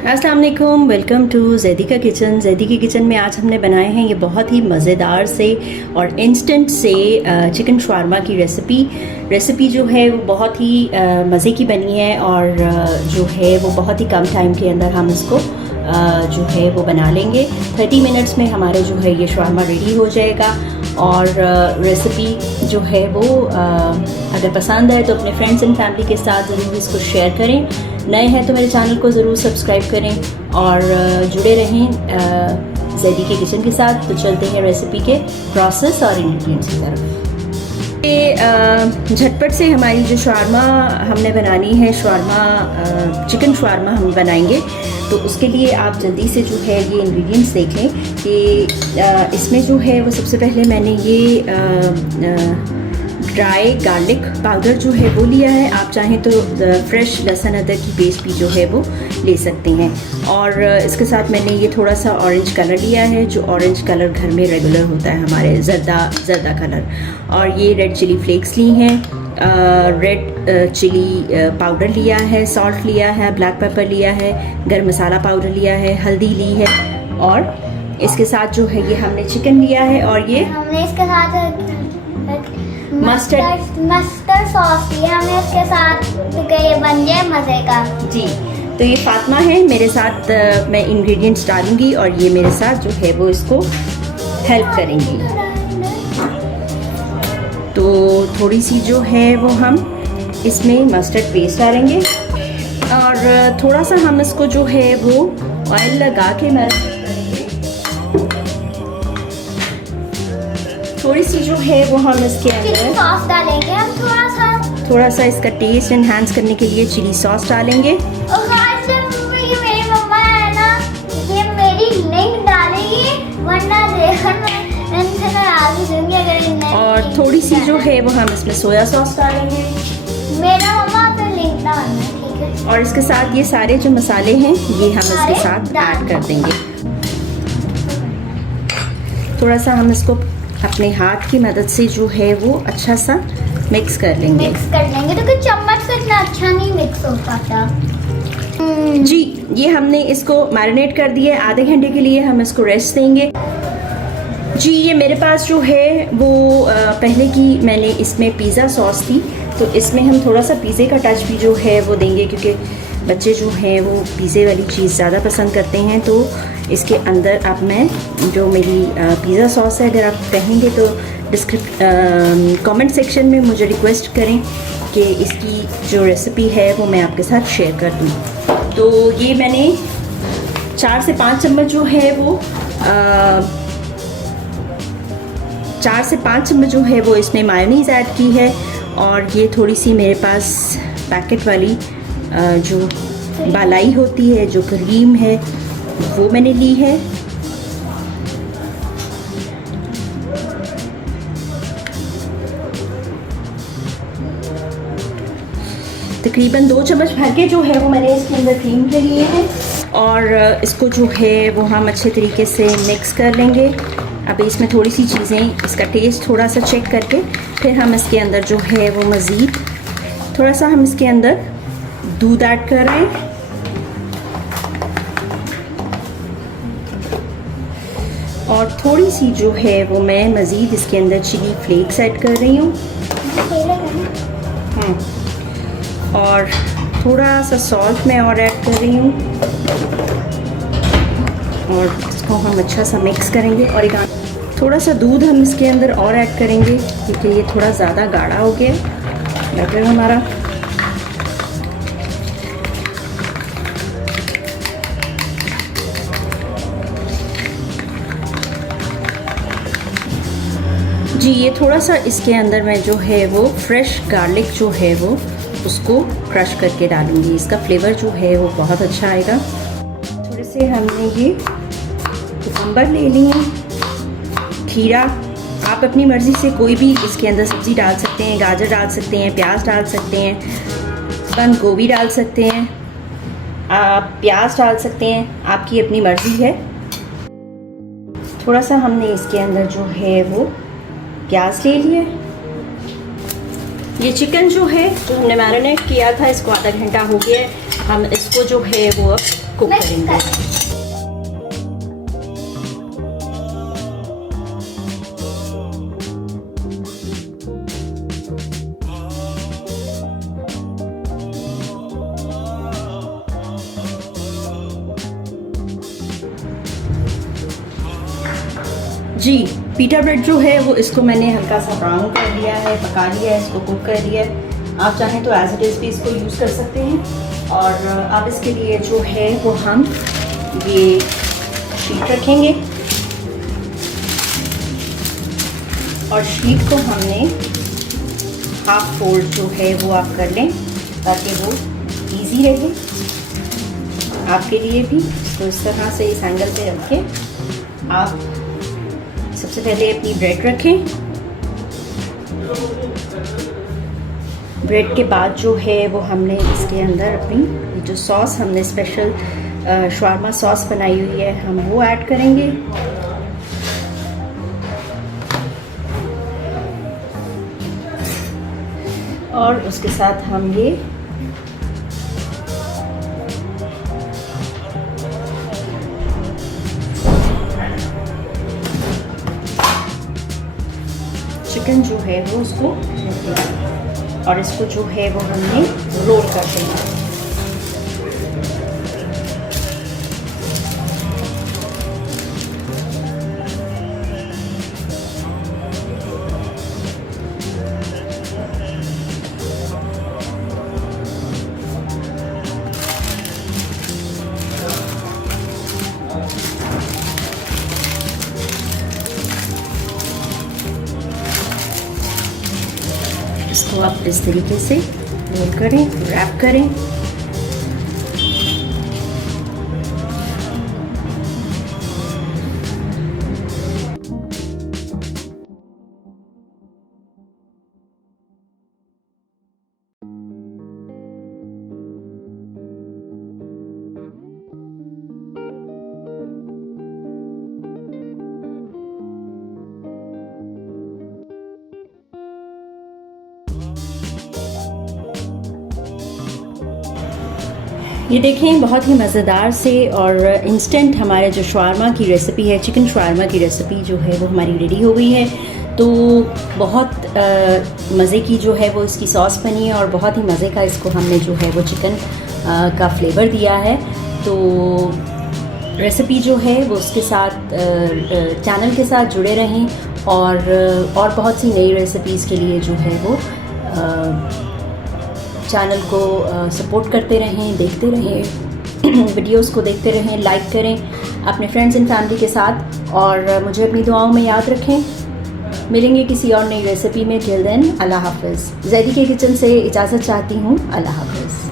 अस्सलाम वालेकुम, welcome to Zaidi का किचन। जैदी के किचन में आज हमने बनाए हैं ये बहुत ही मज़ेदार से और इंस्टेंट से चिकन शवारमा की रेसिपी जो है वो बहुत ही मज़े की बनी है और जो है वो बहुत ही कम टाइम के अंदर हम इसको जो है वो बना लेंगे। 30 मिनट्स में हमारे जो है ये शवारमा रेडी हो जाएगा। और रेसिपी जो है वो अगर पसंद आए तो अपने फ्रेंड्स एंड फैमिली के साथ ज़रूर इसको शेयर करें। नए हैं तो मेरे चैनल को ज़रूर सब्सक्राइब करें और जुड़े रहें जैदी के किचन के साथ। तो चलते हैं रेसिपी के प्रोसेस और इंग्रेडिएंट्स की तरफ। ये झटपट से हमारी जो शवारमा हमने बनानी है, चिकन शवारमा हम बनाएंगे, तो उसके लिए आप जल्दी से जो है ये इंग्रेडिएंट्स देख लें कि इसमें जो है वो सबसे पहले मैंने ये ड्राई गार्लिक पाउडर जो है वो लिया है। आप चाहें तो फ्रेश लहसुन अदरक की पेस्ट भी जो है वो ले सकते हैं। और इसके साथ मैंने ये थोड़ा सा ऑरेंज कलर लिया है, जो ऑरेंज कलर घर में रेगुलर होता है हमारे, जर्दा कलर। और ये रेड चिली फ्लेक्स ली हैं, रेड चिली पाउडर लिया है, सॉल्ट लिया है, ब्लैक पेपर लिया है, गरम मसाला पाउडर लिया है, हल्दी ली है। और इसके साथ जो है ये हमने चिकन लिया है और ये हमने इसके साथ मस्टर्ड सॉस लिया हमने इसके साथ, ये बन जाए मज़े का। जी, तो ये फातिमा है मेरे साथ, मैं इंग्रेडिएंट्स डालूंगी और ये मेरे साथ जो है वो इसको हेल्प करेंगी। तो थोड़ी सी जो है वो हम इसमें मस्टर्ड पेस्ट डालेंगे और थोड़ा सा हम इसको जो है वो ऑयल लगा के थोड़ी सी जो है वो हम इसके अंदर सॉस डालेंगे। हम थोड़ा सा इसका टेस्ट एनहांस करने के लिए चिली सॉस डालेंगे। और ये मेरी मम्मा है ना, ये मेरी लिंक डालेगी, वरना देखो मैं इनसे नाराज दूंगी अगर नहीं। और थोड़ी सी जो है वो हम इसमें सोया सॉस डालेंगे। मेरा मम्मा तो लिंक डालना, ठीक है। और इसके साथ ये सारे जो मसाले हैं ये हम इसके साथ ऐड कर देंगे। थोड़ा सा हम इसको अपने हाथ की मदद से जो है वो अच्छा सा मिक्स कर लेंगे। तो कुछ चम्मच से इतना अच्छा नहीं मिक्स हो पाता। जी, ये हमने इसको मैरिनेट कर दिया है। आधे घंटे के लिए हम इसको रेस्ट देंगे। जी, ये मेरे पास जो है वो पहले की मैंने इसमें पिज़्ज़ा सॉस थी, तो इसमें हम थोड़ा सा पिज़्ज़े का टच भी जो है वो देंगे, क्योंकि बच्चे जो हैं वो पिज़्ज़े वाली चीज़ ज़्यादा पसंद करते हैं। तो इसके अंदर अब मैं जो मेरी पिज़्ज़ा सॉस है, अगर आप कहेंगे तो कमेंट सेक्शन में मुझे रिक्वेस्ट करें कि इसकी जो रेसिपी है वो मैं आपके साथ शेयर कर दूँ। तो ये मैंने 4 से 5 चम्मच जो है वो 4 से 5 चम्मच जो है वो इसमें मायोनीज़ ऐड की है। और ये थोड़ी सी मेरे पास पैकेट वाली जो बालाई होती है, जो क्रीम है, वो मैंने ली है। तकरीबन 2 चम्मच भर के जो है वो मैंने इसके अंदर क्रीम के लिए है। और इसको जो है वो हम अच्छे तरीके से मिक्स कर लेंगे। अब इसमें थोड़ी सी चीज़ें, इसका टेस्ट थोड़ा सा चेक करके फिर हम इसके अंदर जो है वो मज़ीद थोड़ा सा हम इसके अंदर दूध ऐड कर रहे हैं। और थोड़ी सी जो है वो मैं मज़ीद इसके अंदर चिली फ्लेक्स ऐड कर रही हूँ। और थोड़ा सा सॉल्ट मैं और ऐड कर रही हूँ। और इसको हम अच्छा सा मिक्स करेंगे। और थोड़ा सा दूध हम इसके अंदर और ऐड करेंगे, क्योंकि ये थोड़ा ज़्यादा गाढ़ा हो गया बैटर हमारा। जी, ये थोड़ा सा इसके अंदर मैं जो है वो फ्रेश गार्लिक जो है वो उसको क्रश करके डालूंगी। इसका फ्लेवर जो है वो बहुत अच्छा आएगा। थोड़े से हमने ये कुकुम्बर ले लिए, खीरा, आप अपनी मर्ज़ी से कोई भी इसके अंदर सब्ज़ी डाल सकते हैं। गाजर डाल सकते हैं, प्याज डाल सकते हैं, बंद गोभी डाल सकते हैं, आप प्याज डाल सकते हैं, आपकी अपनी मर्ज़ी है। थोड़ा सा हमने इसके अंदर जो है वो प्याज ले लिए ये चिकन जो है जो हमने मैरिनेट किया था, इसको आधा घंटा हो गया है। हम इसको जो है वो अब कुक मिक्स करेंगे। कर। जी, पीटा ब्रेड जो है वो इसको मैंने हल्का सा ब्राउन कर लिया है, पका लिया है, इसको कुक कर लिया है। आप चाहें तो एज इट इज़ भी इसको यूज़ कर सकते हैं। और अब इसके लिए जो है वो हम ये शीट रखेंगे और शीट को हमने हाफ फोल्ड जो है वो आप कर लें ताकि वो इजी रहे आपके लिए भी। तो इस तरह से इस एंगल पे रख के आप सबसे पहले अपनी ब्रेड रखें। ब्रेड के बाद जो है वो हमने इसके अंदर अपनी जो सॉस हमने स्पेशल शवारमा सॉस बनाई हुई है हम वो ऐड करेंगे। और उसके साथ हम ये चिकन जो है वो उसको और इसको जो है वो हमने रोल कर देना। इसको आप इस तरीके से रोल करें, रैप करें। ये देखें बहुत ही मज़ेदार से और इंस्टेंट हमारे जो शवारमा की रेसिपी है, चिकन शवारमा की रेसिपी जो है वो हमारी रेडी हो गई है। तो बहुत मज़े की जो है वो इसकी सॉस बनी है और बहुत ही मज़े का इसको हमने जो है वो चिकन का फ्लेवर दिया है। तो रेसिपी जो है वो उसके साथ चैनल के साथ जुड़े रहें और बहुत सी नई रेसिपीज़ के लिए जो है वो चैनल को सपोर्ट करते रहें, देखते रहें, वीडियोस को देखते रहें, लाइक करें अपने फ्रेंड्स एंड फैमिली के साथ और मुझे अपनी दुआओं में याद रखें। मिलेंगे किसी और नई रेसिपी में। टिल देन अल्लाह हाफ़िज़। ज़ैदी के किचन से इजाज़त चाहती हूँ। अल्लाह हाफ़िज़।